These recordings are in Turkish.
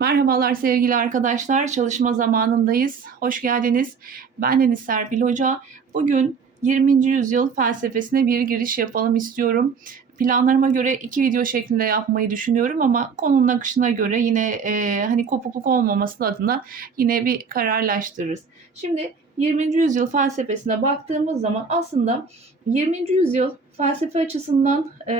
Merhabalar sevgili arkadaşlar. Çalışma zamanındayız. Hoş geldiniz. Ben Deniz Serpil Hoca. Bugün 20. yüzyıl felsefesine bir giriş yapalım istiyorum. Planlarıma göre iki video şeklinde yapmayı düşünüyorum ama konunun akışına göre yine e, hani kopukluk olmaması adına yine bir kararlaştırırız. Şimdi 20. yüzyıl felsefesine baktığımız zaman aslında 20. yüzyıl felsefe açısından e,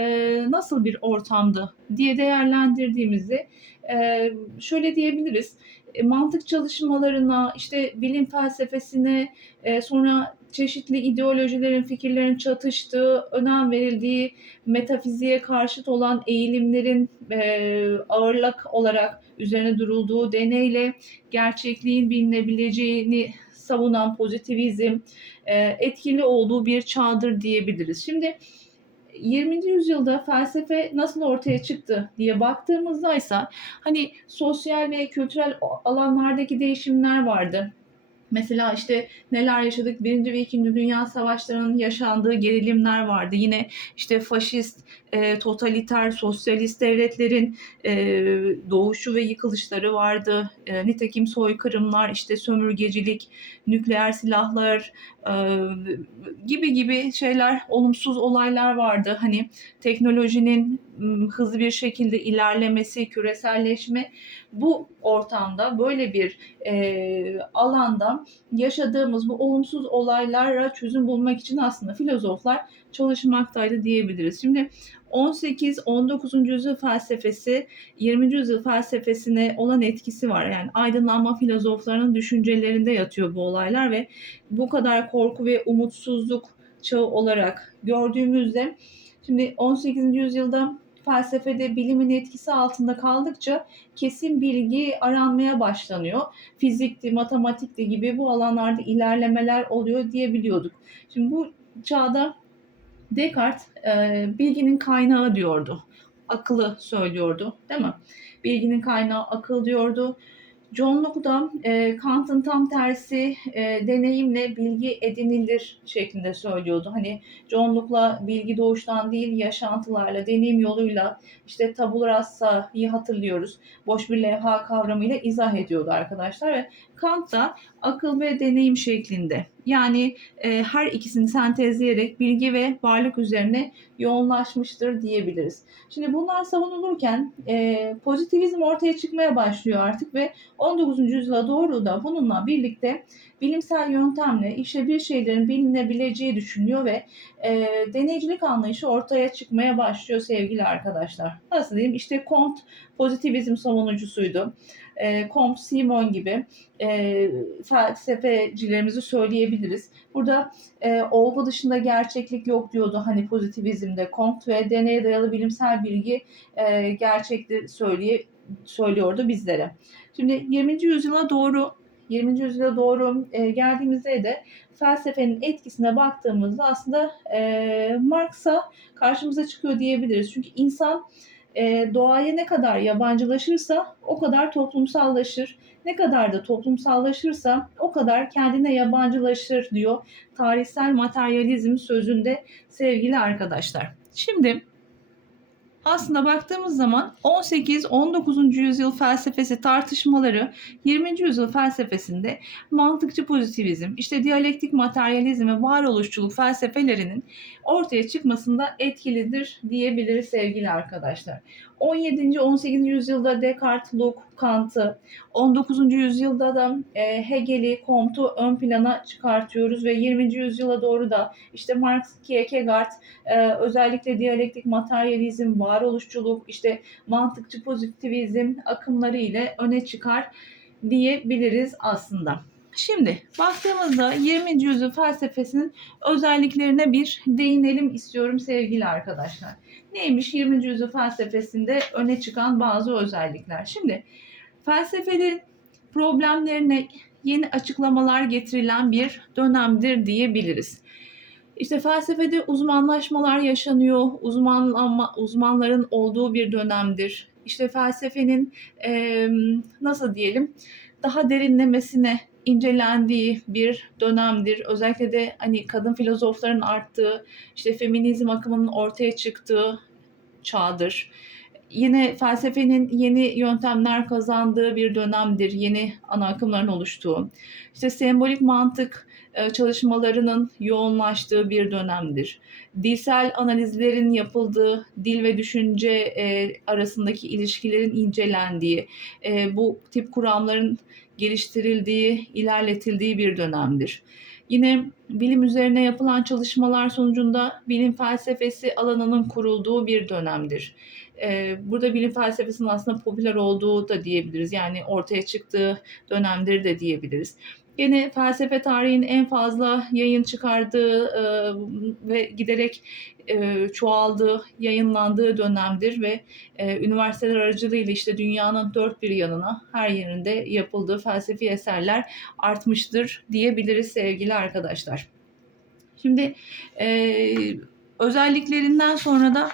nasıl bir ortamdı diye değerlendirdiğimizde e, şöyle diyebiliriz. E, mantık çalışmalarına, işte bilim felsefesine, e, sonra çeşitli ideolojilerin, fikirlerin çatıştığı, önem verildiği, metafiziğe karşıt olan eğilimlerin e, ağırlık olarak üzerine durulduğu deneyle gerçekliğin bilinebileceğini savunan pozitivizm e, etkili olduğu bir çağdır diyebiliriz. Şimdi 20. yüzyılda felsefe nasıl ortaya çıktı diye baktığımızda ise hani sosyal ve kültürel alanlardaki değişimler vardı. Mesela işte neler yaşadık? Birinci ve İkinci Dünya Savaşları'nın yaşandığı gerilimler vardı. Yine işte faşist, e, totaliter, sosyalist devletlerin e, doğuşu ve yıkılışları vardı. E, nitekim soykırımlar, işte sömürgecilik, nükleer silahlar e, gibi gibi şeyler, olumsuz olaylar vardı. Hani teknolojinin hızlı bir şekilde ilerlemesi, küreselleşme bu ortamda böyle bir e, alanda yaşadığımız bu olumsuz olaylara çözüm bulmak için aslında filozoflar çalışmaktaydı diyebiliriz. Şimdi 18-19. yüzyıl felsefesi 20. yüzyıl felsefesine olan etkisi var. Yani aydınlanma filozoflarının düşüncelerinde yatıyor bu olaylar ve bu kadar korku ve umutsuzluk çağı olarak gördüğümüzde şimdi 18. yüzyılda felsefede bilimin etkisi altında kaldıkça kesin bilgi aranmaya başlanıyor. Fizikti, matematikti gibi bu alanlarda ilerlemeler oluyor diyebiliyorduk. Şimdi bu çağda Descartes e, bilginin kaynağı diyordu. Akıllı söylüyordu değil mi? Bilginin kaynağı akıl diyordu. John Locke da e, Kant'ın tam tersi e, deneyimle bilgi edinilir şeklinde söylüyordu. Hani John Locke'la bilgi doğuştan değil yaşantılarla, deneyim yoluyla işte tabula hatırlıyoruz. Boş bir levha kavramıyla izah ediyordu arkadaşlar ve Kant da akıl ve deneyim şeklinde yani e, her ikisini sentezleyerek bilgi ve varlık üzerine yoğunlaşmıştır diyebiliriz. Şimdi bunlar savunulurken e, pozitivizm ortaya çıkmaya başlıyor artık ve 19. yüzyıla doğru da bununla birlikte bilimsel yöntemle işte bir şeylerin bilinebileceği düşünüyor ve e, deneycilik anlayışı ortaya çıkmaya başlıyor sevgili arkadaşlar. Nasıl diyeyim? İşte Comte pozitivizm savunucusuydu. E, Comte, Simon gibi e, felsefecilerimizi söyleyebiliriz. Burada e, olgu dışında gerçeklik yok diyordu hani pozitivizmde Comte ve deneye dayalı bilimsel bilgi e, gerçektir söyleye, söylüyordu bizlere. Şimdi 20. yüzyıla doğru 20. yüzyıla doğru e, geldiğimizde de felsefenin etkisine baktığımızda aslında e, Marx'a karşımıza çıkıyor diyebiliriz. Çünkü insan e, doğaya ne kadar yabancılaşırsa o kadar toplumsallaşır. Ne kadar da toplumsallaşırsa o kadar kendine yabancılaşır diyor tarihsel materyalizm sözünde sevgili arkadaşlar. Şimdi aslında baktığımız zaman 18-19. yüzyıl felsefesi tartışmaları 20. yüzyıl felsefesinde mantıkçı pozitivizm, işte diyalektik materyalizm ve varoluşçuluk felsefelerinin ortaya çıkmasında etkilidir diyebiliriz sevgili arkadaşlar. 17. 18. yüzyılda Descartes, Locke, Kant'ı, 19. yüzyılda da e, Hegel'i, Comte'u ön plana çıkartıyoruz ve 20. yüzyıla doğru da işte Marx, Kierkegaard, e, özellikle diyalektik materyalizm, varoluşçuluk, işte mantıkçı pozitivizm akımları ile öne çıkar diyebiliriz aslında. Şimdi baktığımızda 20. yüzyıl felsefesinin özelliklerine bir değinelim istiyorum sevgili arkadaşlar. Neymiş 20. yüzyıl felsefesinde öne çıkan bazı özellikler? Şimdi felsefelerin problemlerine yeni açıklamalar getirilen bir dönemdir diyebiliriz. İşte felsefede uzmanlaşmalar yaşanıyor, uzmanlanma, uzmanların olduğu bir dönemdir. İşte felsefenin e, nasıl diyelim daha derinlemesine incelendiği bir dönemdir. Özellikle de hani kadın filozofların arttığı, işte feminizm akımının ortaya çıktığı çağdır. Yine felsefenin yeni yöntemler kazandığı bir dönemdir. Yeni ana akımların oluştuğu. İşte sembolik mantık e, çalışmalarının yoğunlaştığı bir dönemdir. Dilsel analizlerin yapıldığı, dil ve düşünce e, arasındaki ilişkilerin incelendiği, e, bu tip kuramların geliştirildiği, ilerletildiği bir dönemdir. Yine bilim üzerine yapılan çalışmalar sonucunda bilim felsefesi alanının kurulduğu bir dönemdir. Ee, burada bilim felsefesinin aslında popüler olduğu da diyebiliriz. Yani ortaya çıktığı dönemdir de diyebiliriz. Yine felsefe tarihinin en fazla yayın çıkardığı e, ve giderek e, çoğaldığı, yayınlandığı dönemdir ve e, üniversiteler aracılığıyla işte dünyanın dört bir yanına her yerinde yapıldığı felsefi eserler artmıştır diyebiliriz sevgili arkadaşlar. Şimdi e, özelliklerinden sonra da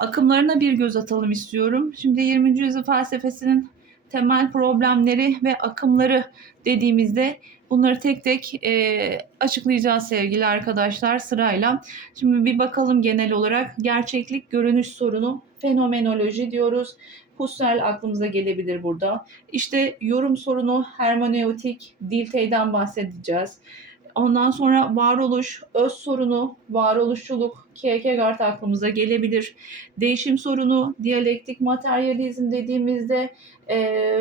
akımlarına bir göz atalım istiyorum. Şimdi 20. yüzyıl felsefesinin temel problemleri ve akımları dediğimizde bunları tek tek e, açıklayacağız sevgili arkadaşlar sırayla. Şimdi bir bakalım genel olarak gerçeklik görünüş sorunu fenomenoloji diyoruz. Husserl aklımıza gelebilir burada. İşte yorum sorunu hermeneutik, Dilthey'den bahsedeceğiz. Ondan sonra varoluş, öz sorunu, varoluşçuluk, Kierkegaard aklımıza gelebilir. Değişim sorunu, diyalektik materyalizm dediğimizde e,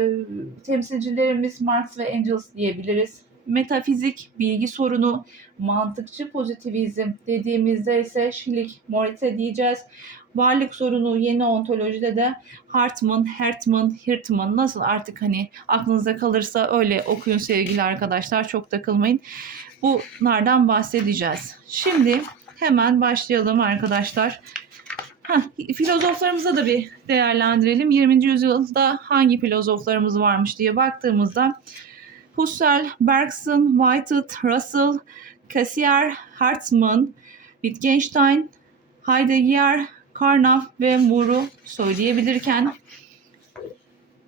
temsilcilerimiz Marx ve Engels diyebiliriz. Metafizik, bilgi sorunu, mantıkçı pozitivizm dediğimizde ise Schlick, Moritz diyeceğiz. Varlık sorunu yeni ontolojide de Hartman, Hertman, Hirtman nasıl artık hani aklınıza kalırsa öyle okuyun sevgili arkadaşlar çok takılmayın. Bunlardan bahsedeceğiz. Şimdi hemen başlayalım arkadaşlar. Heh, filozoflarımıza da bir değerlendirelim. 20. yüzyılda hangi filozoflarımız varmış diye baktığımızda Husserl, Bergson, Whitehead, Russell, Cassirer, Hartmann, Wittgenstein, Heidegger, Carnap ve Moore'u söyleyebilirken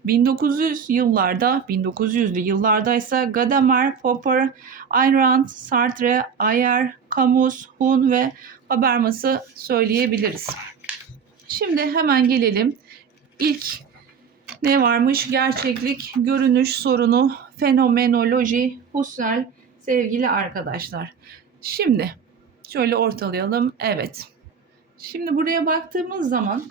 1900 yıllarda, 1900'lü yıllarda ise Gadamer, Popper, Ayn Sartre, Ayer, Camus, Hun ve Habermas'ı söyleyebiliriz. Şimdi hemen gelelim. İlk ne varmış? Gerçeklik, görünüş sorunu, fenomenoloji, Husserl sevgili arkadaşlar. Şimdi şöyle ortalayalım. Evet. Şimdi buraya baktığımız zaman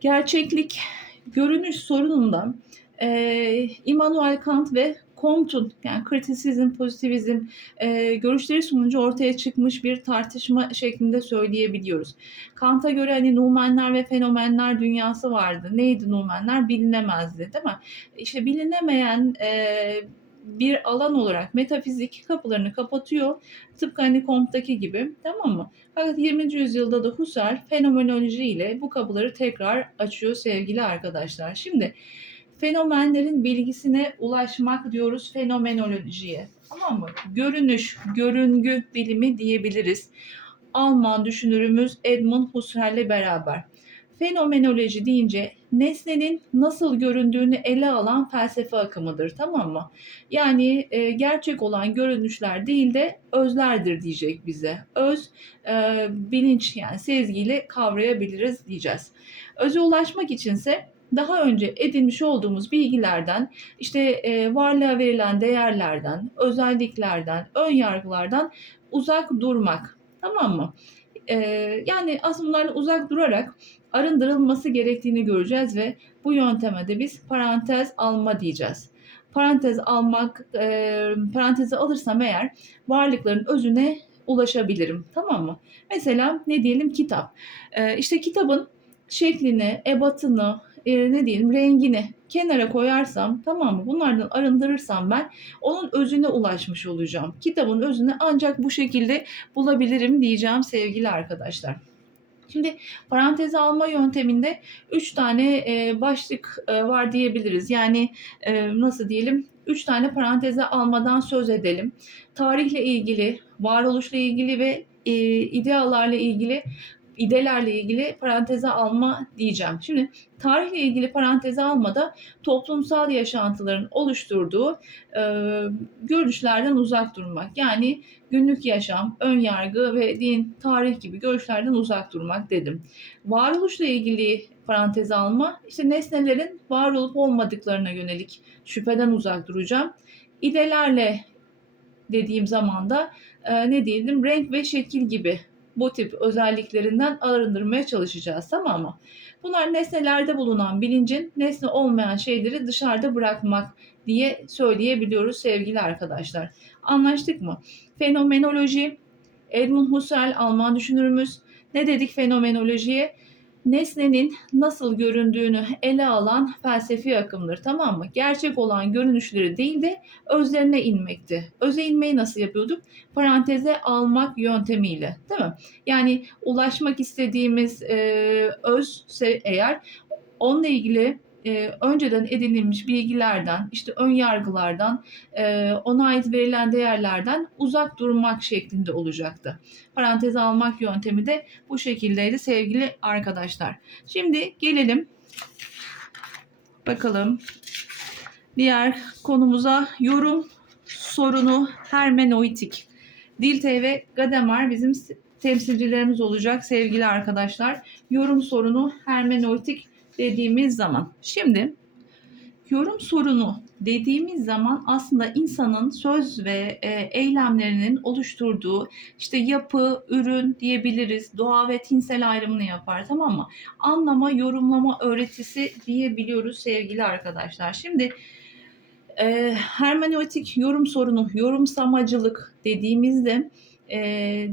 gerçeklik, görünüş sorununda e, Immanuel Kant ve Comte'un yani kritisizm, pozitivizm e, görüşleri sonucu ortaya çıkmış bir tartışma şeklinde söyleyebiliyoruz. Kant'a göre hani numenler ve fenomenler dünyası vardı. Neydi numenler? Bilinemezdi değil mi? İşte bilinemeyen e, bir alan olarak metafizik kapılarını kapatıyor. Tıpkı hani Comte'daki gibi tamam mı? Fakat 20. yüzyılda da Husserl fenomenoloji ile bu kapıları tekrar açıyor sevgili arkadaşlar. Şimdi fenomenlerin bilgisine ulaşmak diyoruz fenomenolojiye. Tamam mı? Görünüş, görüngü bilimi diyebiliriz. Alman düşünürümüz Edmund Husserl'le beraber. Fenomenoloji deyince nesnenin nasıl göründüğünü ele alan felsefe akımıdır tamam mı? Yani e, gerçek olan görünüşler değil de özlerdir diyecek bize. Öz e, bilinç yani sezgiyle kavrayabiliriz diyeceğiz. Öze ulaşmak içinse daha önce edinmiş olduğumuz bilgilerden, işte e, varlığa verilen değerlerden, özelliklerden, ön yargılardan uzak durmak. Tamam mı? E, yani aslında bunlarla uzak durarak arındırılması gerektiğini göreceğiz ve bu yönteme de biz parantez alma diyeceğiz. Parantez almak, e, parantezi alırsam eğer varlıkların özüne ulaşabilirim. Tamam mı? Mesela ne diyelim kitap. E, işte kitabın şeklini, ebatını, e, ne diyelim rengini kenara koyarsam tamam mı bunlardan arındırırsam ben onun özüne ulaşmış olacağım. Kitabın özünü ancak bu şekilde bulabilirim diyeceğim sevgili arkadaşlar. Şimdi parantez alma yönteminde 3 tane e, başlık e, var diyebiliriz. Yani e, nasıl diyelim 3 tane paranteze almadan söz edelim. Tarihle ilgili, varoluşla ilgili ve e, idealarla ilgili idelerle ilgili paranteze alma diyeceğim. Şimdi tarihle ilgili paranteze almada toplumsal yaşantıların oluşturduğu e, görüşlerden uzak durmak. Yani günlük yaşam, ön yargı ve din, tarih gibi görüşlerden uzak durmak dedim. Varoluşla ilgili paranteze alma, işte nesnelerin var olup olmadıklarına yönelik şüpheden uzak duracağım. İdelerle dediğim zaman da e, ne diyelim renk ve şekil gibi bu tip özelliklerinden arındırmaya çalışacağız tamam mı? Bunlar nesnelerde bulunan bilincin nesne olmayan şeyleri dışarıda bırakmak diye söyleyebiliyoruz sevgili arkadaşlar. Anlaştık mı? Fenomenoloji, Edmund Husserl Alman düşünürümüz ne dedik fenomenolojiye? Nesnenin nasıl göründüğünü ele alan felsefi akımdır tamam mı? Gerçek olan görünüşleri değil de özlerine inmekti. Öze inmeyi nasıl yapıyorduk? Paranteze almak yöntemiyle değil mi? Yani ulaşmak istediğimiz e, özse eğer onunla ilgili e, önceden edinilmiş bilgilerden, işte ön yargılardan, e, ona ait verilen değerlerden uzak durmak şeklinde olacaktı. Paranteze almak yöntemi de bu şekildeydi sevgili arkadaşlar. Şimdi gelelim bakalım diğer konumuza yorum sorunu hermeneutik. Dilte ve Gadamar bizim temsilcilerimiz olacak sevgili arkadaşlar. Yorum sorunu hermeneutik dediğimiz zaman. Şimdi yorum sorunu dediğimiz zaman aslında insanın söz ve e, eylemlerinin oluşturduğu işte yapı, ürün diyebiliriz. Doğa ve tinsel ayrımını yapar tamam mı? Anlama, yorumlama öğretisi diyebiliyoruz sevgili arkadaşlar. Şimdi e, hermeneutik yorum sorunu, yorumsamacılık dediğimizde e,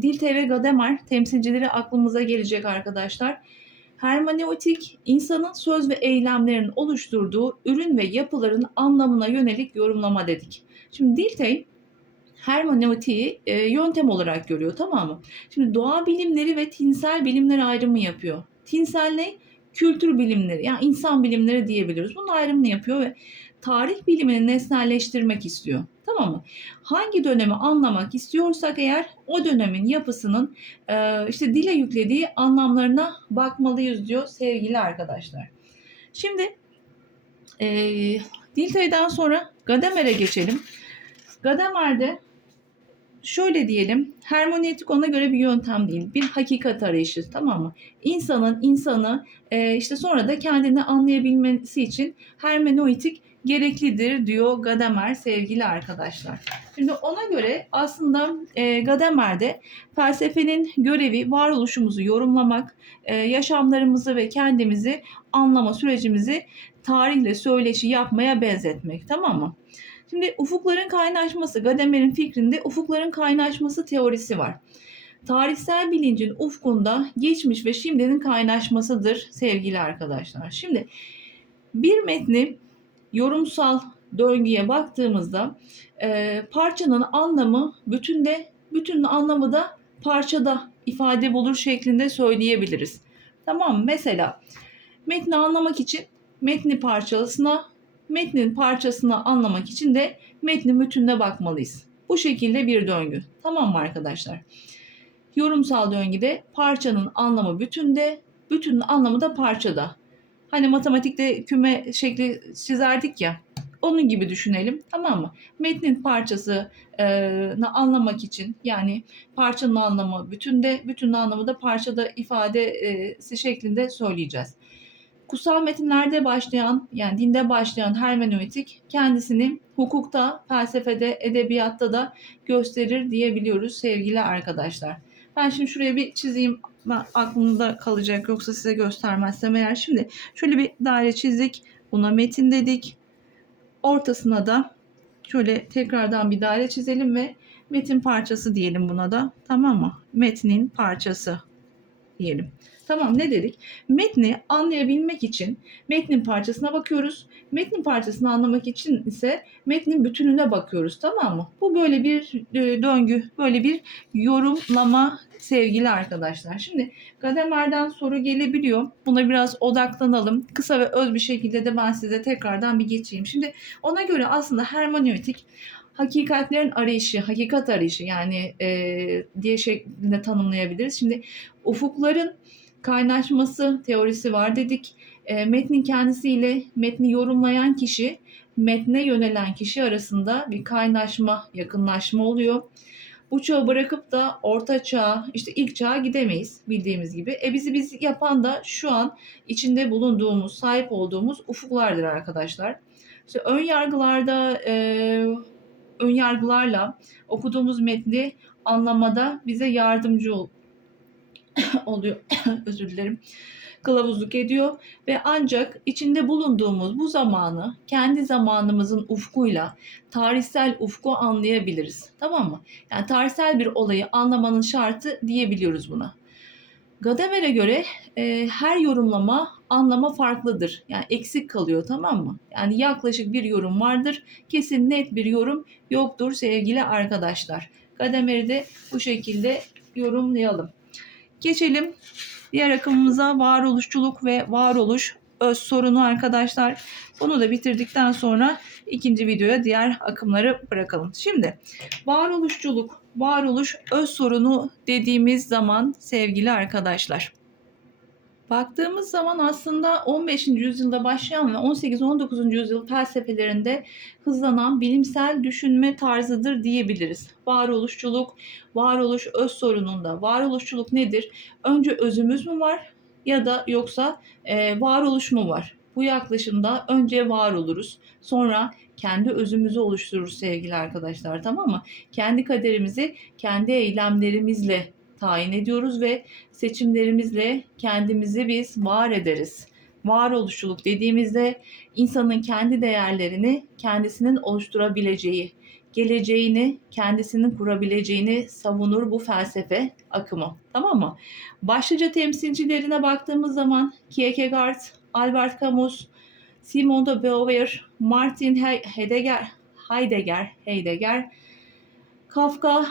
Dilte ve Gadamer temsilcileri aklımıza gelecek arkadaşlar. Hermeneutik, insanın söz ve eylemlerin oluşturduğu ürün ve yapıların anlamına yönelik yorumlama dedik. Şimdi Dilthey hermeneutiği e, yöntem olarak görüyor tamam mı? Şimdi doğa bilimleri ve tinsel bilimler ayrımı yapıyor. Tinsel ne? Kültür bilimleri yani insan bilimleri diyebiliriz. Bunun ayrımını yapıyor ve tarih bilimini nesnelleştirmek istiyor. Tamam mı? Hangi dönemi anlamak istiyorsak eğer o dönemin yapısının e, işte dile yüklediği anlamlarına bakmalıyız diyor sevgili arkadaşlar. Şimdi e, Dilthey'den sonra Gadamer'e geçelim. Gadamer'de şöyle diyelim hermeneutik ona göre bir yöntem değil bir hakikat arayışı tamam mı? İnsanın insanı e, işte sonra da kendini anlayabilmesi için hermeneutik gereklidir diyor Gadamer sevgili arkadaşlar. Şimdi ona göre aslında e, Gadamer'de felsefenin görevi varoluşumuzu yorumlamak, e, yaşamlarımızı ve kendimizi anlama sürecimizi tarihle söyleşi yapmaya benzetmek tamam mı? Şimdi ufukların kaynaşması, Gadamer'in fikrinde ufukların kaynaşması teorisi var. Tarihsel bilincin ufkunda geçmiş ve şimdinin kaynaşmasıdır sevgili arkadaşlar. Şimdi bir metni yorumsal döngüye baktığımızda e, parçanın anlamı bütünde, bütünün anlamı da parçada ifade bulur şeklinde söyleyebiliriz. Tamam? Mesela metni anlamak için metni parçasına, metnin parçasını anlamak için de metnin bütününe bakmalıyız. Bu şekilde bir döngü. Tamam mı arkadaşlar? Yorumsal döngüde parçanın anlamı bütünde, bütünün anlamı da parçada. Hani matematikte küme şekli çizerdik ya. Onun gibi düşünelim tamam mı? Metnin parçasını anlamak için yani parçanın anlamı bütünde, bütünün anlamı da parçada ifadesi şeklinde söyleyeceğiz. Kutsal metinlerde başlayan yani dinde başlayan hermeneutik kendisini hukukta, felsefede, edebiyatta da gösterir diyebiliyoruz sevgili arkadaşlar. Ben şimdi şuraya bir çizeyim aklımda kalacak yoksa size göstermezsem eğer. Şimdi şöyle bir daire çizdik. Buna metin dedik. Ortasına da şöyle tekrardan bir daire çizelim ve metin parçası diyelim buna da. Tamam mı? Metnin parçası diyelim. Tamam ne dedik? Metni anlayabilmek için metnin parçasına bakıyoruz. Metnin parçasını anlamak için ise metnin bütününe bakıyoruz tamam mı? Bu böyle bir e, döngü, böyle bir yorumlama sevgili arkadaşlar. Şimdi Gadamer'den soru gelebiliyor. Buna biraz odaklanalım. Kısa ve öz bir şekilde de ben size tekrardan bir geçeyim. Şimdi ona göre aslında hermeneutik hakikatlerin arayışı, hakikat arayışı yani e, diye şeklinde tanımlayabiliriz. Şimdi ufukların kaynaşması teorisi var dedik. E, metnin kendisiyle metni yorumlayan kişi, metne yönelen kişi arasında bir kaynaşma, yakınlaşma oluyor. Bu çağı bırakıp da orta çağa, işte ilk çağa gidemeyiz bildiğimiz gibi. E bizi biz yapan da şu an içinde bulunduğumuz, sahip olduğumuz ufuklardır arkadaşlar. İşte ön yargılarda, e, ön yargılarla okuduğumuz metni anlamada bize yardımcı ol- oluyor. Özür dilerim. Kılavuzluk ediyor ve ancak içinde bulunduğumuz bu zamanı kendi zamanımızın ufkuyla tarihsel ufku anlayabiliriz. Tamam mı? Yani tarihsel bir olayı anlamanın şartı diyebiliyoruz buna. Gadamer'e göre e, her yorumlama anlama farklıdır. Yani eksik kalıyor tamam mı? Yani yaklaşık bir yorum vardır. Kesin net bir yorum yoktur sevgili arkadaşlar. Gadamer'i de bu şekilde yorumlayalım. Geçelim diğer akımımıza varoluşçuluk ve varoluş öz sorunu arkadaşlar. Bunu da bitirdikten sonra ikinci videoya diğer akımları bırakalım. Şimdi varoluşçuluk, varoluş öz sorunu dediğimiz zaman sevgili arkadaşlar. Baktığımız zaman aslında 15. yüzyılda başlayan ve 18-19. yüzyıl felsefelerinde hızlanan bilimsel düşünme tarzıdır diyebiliriz. Varoluşçuluk, varoluş öz sorununda. Varoluşçuluk nedir? Önce özümüz mü var ya da yoksa e, varoluş mu var? Bu yaklaşımda önce var oluruz. Sonra kendi özümüzü oluştururuz sevgili arkadaşlar tamam mı? Kendi kaderimizi kendi eylemlerimizle tayin ediyoruz ve seçimlerimizle kendimizi biz var ederiz. Varoluşçuluk dediğimizde insanın kendi değerlerini kendisinin oluşturabileceği, geleceğini kendisinin kurabileceğini savunur bu felsefe akımı. Tamam mı? Başlıca temsilcilerine baktığımız zaman Kierkegaard, Albert Camus, Simone de Beauvoir, Martin Heidegger, Heidegger, Heidegger, Kafka,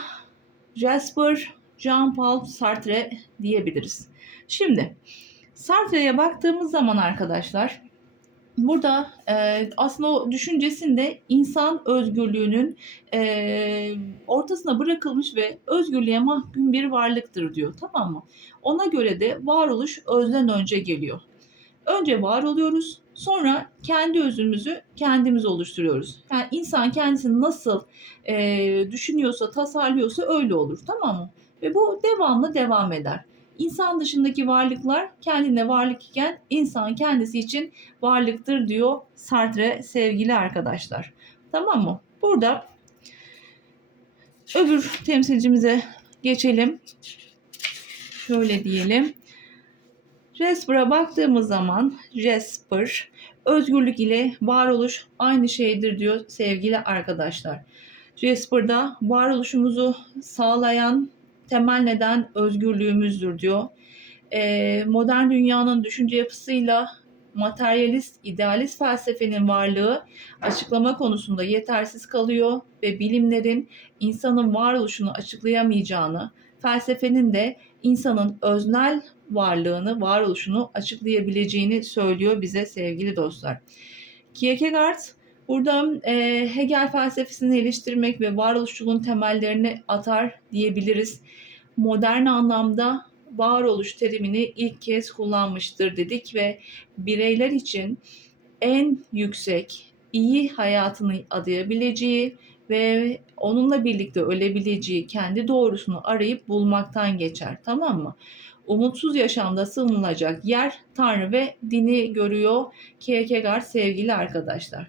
Jasper, Jean-Paul Sartre diyebiliriz. Şimdi Sartre'ye baktığımız zaman arkadaşlar burada e, aslında o düşüncesinde insan özgürlüğünün e, ortasına bırakılmış ve özgürlüğe mahkum bir varlıktır diyor tamam mı? Ona göre de varoluş özden önce geliyor. Önce var oluyoruz sonra kendi özümüzü kendimiz oluşturuyoruz. Yani insan kendisini nasıl e, düşünüyorsa tasarlıyorsa öyle olur tamam mı? Ve bu devamlı devam eder. İnsan dışındaki varlıklar kendine varlık iken insan kendisi için varlıktır diyor Sartre sevgili arkadaşlar. Tamam mı? Burada öbür temsilcimize geçelim. Şöyle diyelim. Jasper'a baktığımız zaman Jasper özgürlük ile varoluş aynı şeydir diyor sevgili arkadaşlar. Jasper'da varoluşumuzu sağlayan temel neden özgürlüğümüzdür diyor. Ee, modern dünyanın düşünce yapısıyla materyalist, idealist felsefenin varlığı açıklama konusunda yetersiz kalıyor ve bilimlerin insanın varoluşunu açıklayamayacağını, felsefenin de insanın öznel varlığını, varoluşunu açıklayabileceğini söylüyor bize sevgili dostlar. Kierkegaard burada e, Hegel felsefesini eleştirmek ve varoluşçuluğun temellerini atar diyebiliriz. Modern anlamda varoluş terimini ilk kez kullanmıştır dedik ve bireyler için en yüksek, iyi hayatını adayabileceği ve onunla birlikte ölebileceği kendi doğrusunu arayıp bulmaktan geçer. Tamam mı? Umutsuz yaşamda sığınılacak yer Tanrı ve dini görüyor Kierkegaard sevgili arkadaşlar.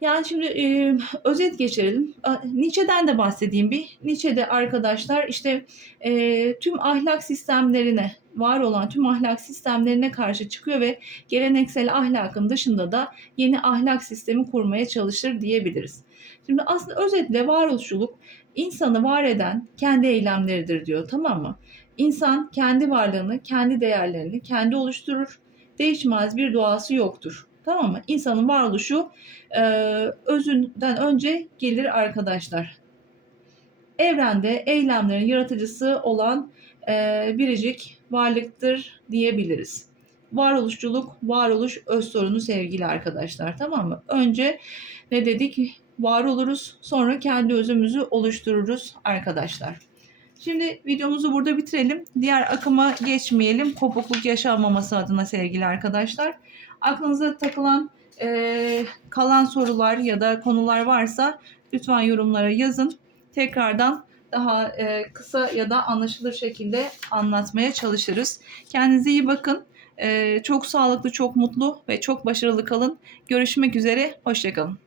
Yani şimdi e, özet geçirelim. Nietzsche'den de bahsedeyim bir. Nietzsche'de arkadaşlar işte e, tüm ahlak sistemlerine, var olan tüm ahlak sistemlerine karşı çıkıyor ve geleneksel ahlakın dışında da yeni ahlak sistemi kurmaya çalışır diyebiliriz. Şimdi aslında özetle varoluşçuluk insanı var eden kendi eylemleridir diyor tamam mı? İnsan kendi varlığını, kendi değerlerini kendi oluşturur. Değişmez bir doğası yoktur. Tamam mı? İnsanın varoluşu e, özünden önce gelir arkadaşlar. Evrende eylemlerin yaratıcısı olan e, biricik varlıktır diyebiliriz. varoluşçuluk, varoluş öz sorunu sevgili arkadaşlar. Tamam mı? Önce ne dedik? Var oluruz. Sonra kendi özümüzü oluştururuz arkadaşlar. Şimdi videomuzu burada bitirelim. Diğer akıma geçmeyelim. Kopukluk yaşanmaması adına sevgili arkadaşlar. Aklınıza takılan eee, kalan sorular ya da konular varsa lütfen yorumlara yazın. Tekrardan daha eee, kısa ya da anlaşılır şekilde anlatmaya çalışırız. Kendinize iyi bakın. Eee, çok sağlıklı, çok mutlu ve çok başarılı kalın. Görüşmek üzere. Hoşçakalın.